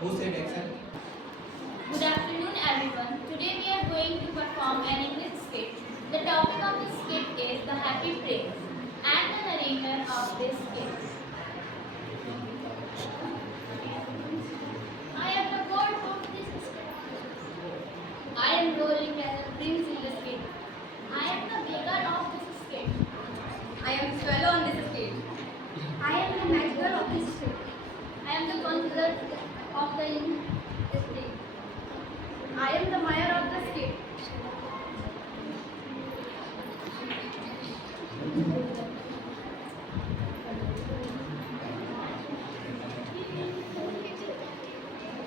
Who said action? Good afternoon, everyone. Today we are going to perform an English skit. The topic of this skit is the happy prince, and the narrator of this skit. I am the god of this skit. I am rolling as a prince in the skit. I am the maker of this skit. I am swallow on this skit. I am the master of this skit. I am the conqueror of the skit. I am the mayor of the skit.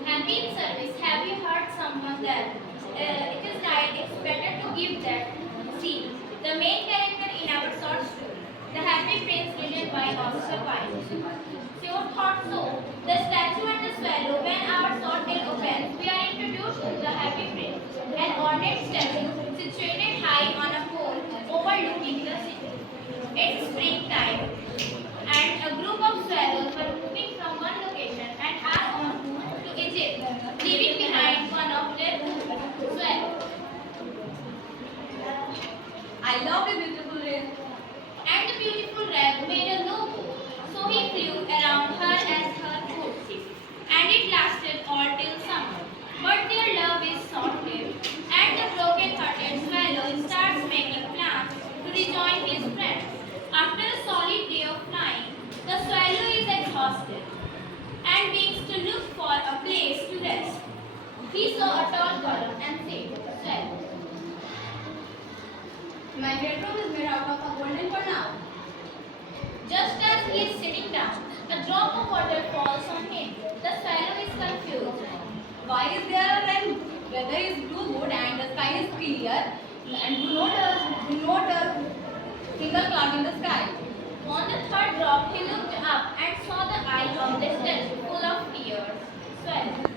Happy in service. Have you heard someone that it is right, it's better to give that. See, the main character in our short story, The Happy Prince, written by Officer White. Sure thought so. The statue and the swallow. When our short tale opens, we are introduced to the Happy Prince, an ornate statue situated high on a pole overlooking the city. It's springtime, and a group of swallows were moving from one location and are on route to Egypt, leaving behind one of their swallows. I love the beautiful rain. And the beautiful rag made a logo, so he flew around her as her courtship, and it lasted all till summer. But their love is short-lived, and the broken-hearted swallow starts making plans to rejoin his friends. After a solid day of flying, the swallow is exhausted and begins to look for a place to rest. He saw a tall column and said, "Swallow, My bedroom is made out of a golden for now. just as he is sitting down, a drop of water falls on him. The swallow is confused. Why is there a rain? Weather is blue good and the sky is clear and do not single cloud in the sky. On the third drop, he looked up and saw the eye of the statue full of tears. Swallow,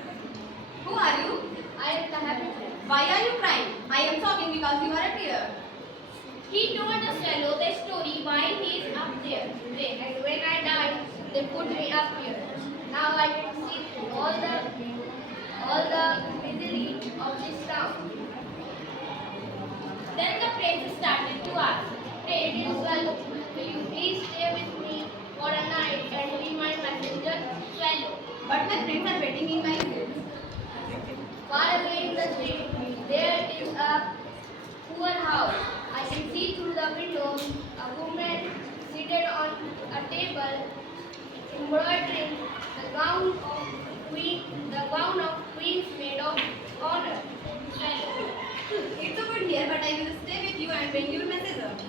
Who are you? I am the happy prince. Why are you crying? I am sobbing because you are a tear. He told the swallow the story while he is up there. And when I died, they put me up here. Now I can see through all the misery of this town. Then the prince started to ask, "Pray, dear swallow, will you please stay with me for a night and be my messenger?" Swallow, But my friends are waiting in my field. far away in the street, there is a poor house. I can see through the window a woman seated on a table, embroidering the gown of queens made of honor. Swallow. It's so good here, but I will stay with you and bring you a message.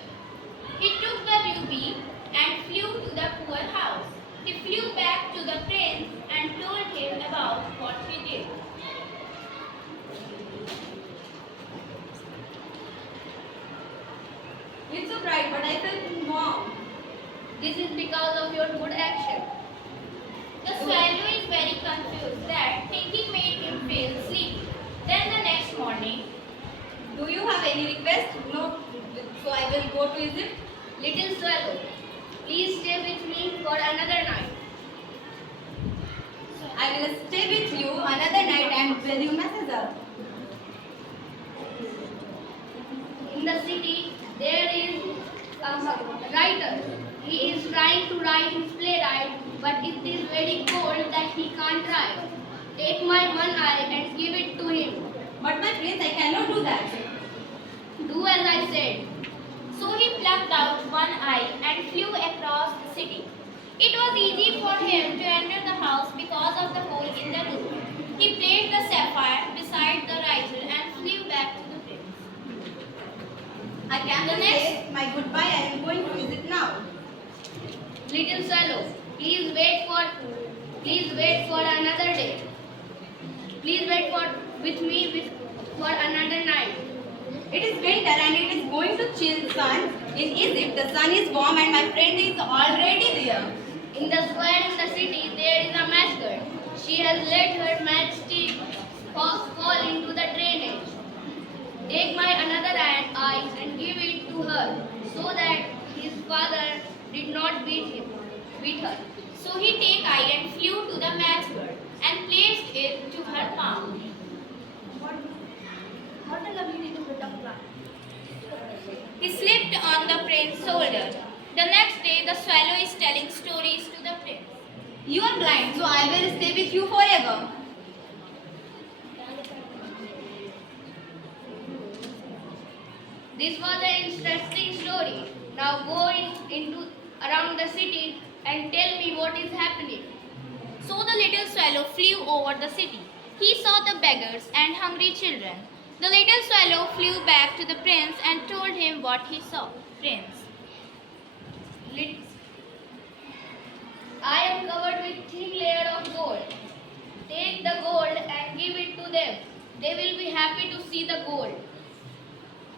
He took the ruby and flew to the poor house. He flew back to the prince and told him about what he did. It's so bright, but I feel warm. This is because of your good action. The swallow is very confused. That thinking made him feel sleepy. Then the next morning, Do you have any request? No. So I will go to Egypt. little swallow, please stay with me for another night. I will stay with you another night and bring you message. In the city, there is a writer. He is trying to write his playwright, but it is very cold that he can't write. Take my one eye and give it to him. But my prince, I cannot do that. Do as I said. So he plucked out one eye and flew across the city. It was easy for him to enter the house because of the hole in the roof. He placed the sapphire beside the rifle and flew back to the prince. I cannot say my goodbye. I am going to Egypt now. Little swallow, please wait for another day. Please wait for another night. It is winter and it is going to chill sun. In Egypt, the sun is warm and my friend is already there. In the square in the city, there is a match girl. She has let her matchstick fall into the drainage. Take my another eye and give it to her, so that his father did not beat her. So he take eye and flew to the match bird and placed it The next day, the swallow is telling stories to the prince. You are blind, so I will stay with you forever. This was an interesting story. Now go into around the city and tell me what is happening. So the little swallow flew over the city. He saw the beggars and hungry children. The little swallow flew back to the prince and told him what he saw. Prince, I am covered with thin layer of gold. Take the gold and give it to them. They will be happy to see the gold.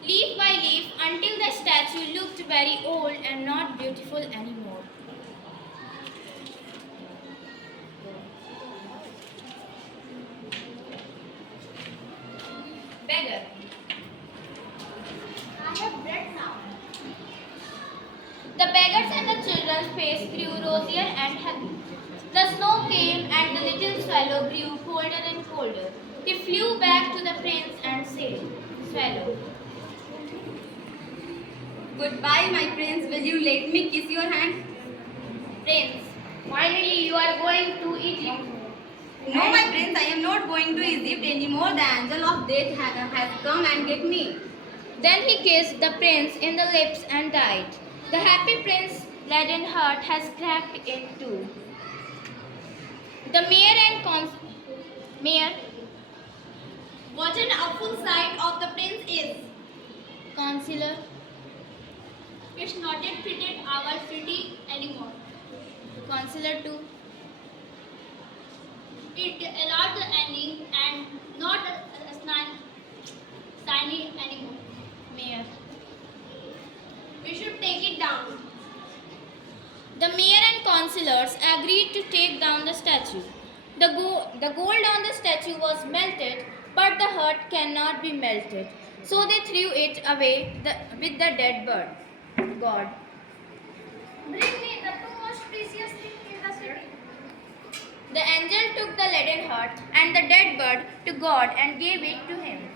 Leaf by leaf until the statue looked very old and not beautiful anymore. Beggar. I have bread now. The beggars and the children's face grew rosier and happy. The snow came and the little swallow grew colder and colder. He flew back to the prince and said, Swallow, Goodbye, my prince. Will you let me kiss your hand? Prince, finally you are going to Egypt. No, my prince, I am not going to Egypt anymore. The angel of death has come and get me. Then he kissed the prince in the lips and died. The happy prince's leaden heart has cracked in two. The mayor, What an awful sight of the prince is. counselor, It's not yet fitted our city anymore. counselor 2, It allowed the ending and not a shiny anymore. mayor. We should take it down. The mayor and councillors agreed to take down the statue. The gold on the statue was melted, but the heart cannot be melted. So they threw it away with the dead bird. God. Bring me the two most precious things in the city. The angel took the leaden heart and the dead bird to God and gave it to him.